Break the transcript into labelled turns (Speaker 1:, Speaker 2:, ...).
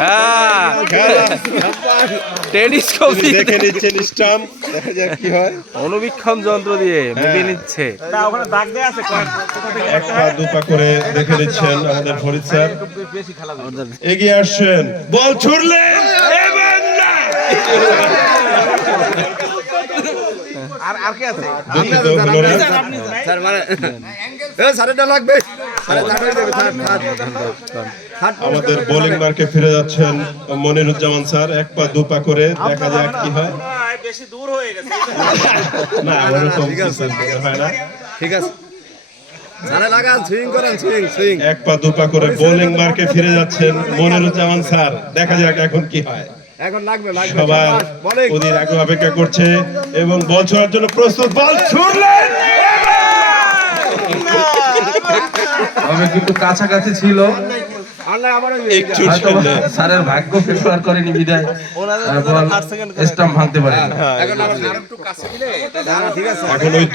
Speaker 1: হ্যাঁ
Speaker 2: কি হয়।
Speaker 1: অনুবীক্ষণ যন্ত্র দিয়ে মেপে নিচ্ছে।
Speaker 2: করে দেখে নিচ্ছেন আমাদের ফরিদ স্যার। এগিয়ে আসছেন। বল ছুড়লেন! না! দুঃখিত হলো না। আমাদের বোলিং মার্কে ফিরে যাচ্ছেন মনিরুজ্জামান স্যার এক পা দু পা করে দেখা যাক কি হয়। না ওরকম কিছু হয় না।
Speaker 3: ঠিক আছে। সারে লাগান সুইং করেন সুইং সুইং
Speaker 2: এক পা দু পা করে বোলিং মার্কে ফিরে যাচ্ছেন মনিরুজ্জামান স্যার। দেখা যাক এখন কি হয়।
Speaker 3: এখন লাগবে লাগবে।
Speaker 2: সবার
Speaker 3: বলিং
Speaker 2: ওদের আগে অপেক্ষা করছে এবং বল ছোড়ার জন্য প্রস্তুত। বল ছুড়লেন!
Speaker 4: তবে কিন্তু কাছাকাছি ছিল। স্যারের ভাগ্য ফেভার করেনি বিদায়। স্টাম্প ভাঙতে পারেনি।
Speaker 3: এখন আবার আরেকটু কাছে দিলে? ঠিক আছে।
Speaker 2: এখন ওই